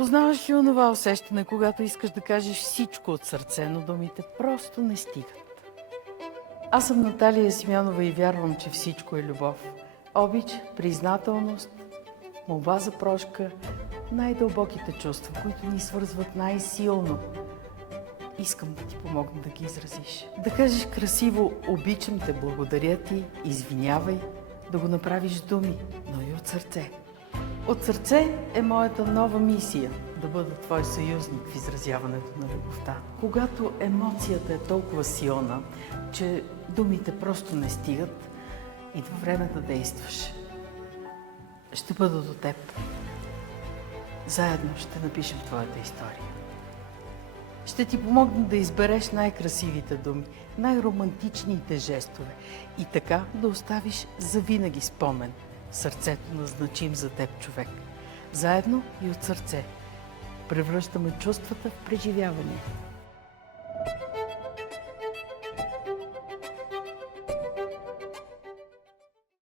Познаваш ли онова усещане, когато искаш да кажеш всичко от сърце, но думите просто не стигат? Аз съм Наталия Симеонова и вярвам, че всичко е любов. Обич, признателност, молба за прошка, най-дълбоките чувства, които ни свързват най-силно. Искам да ти помогна да ги изразиш. Да кажеш красиво "обичам те, благодаря ти", "извинявай", да го направиш с думи, но и от сърце. От сърце е моята нова мисия – да бъда твой съюзник в изразяването на любовта. Когато емоцията е толкова силна, че думите просто не стигат, идва време да действаш. Ще бъда до теб. Заедно ще напишем твоята история. Ще ти помогна да избереш най-красивите думи, най-романтичните жестове и така да оставиш завинаги спомен в сърцето на значим за теб човек. Заедно и от сърце превръщаме чувствата в преживявания.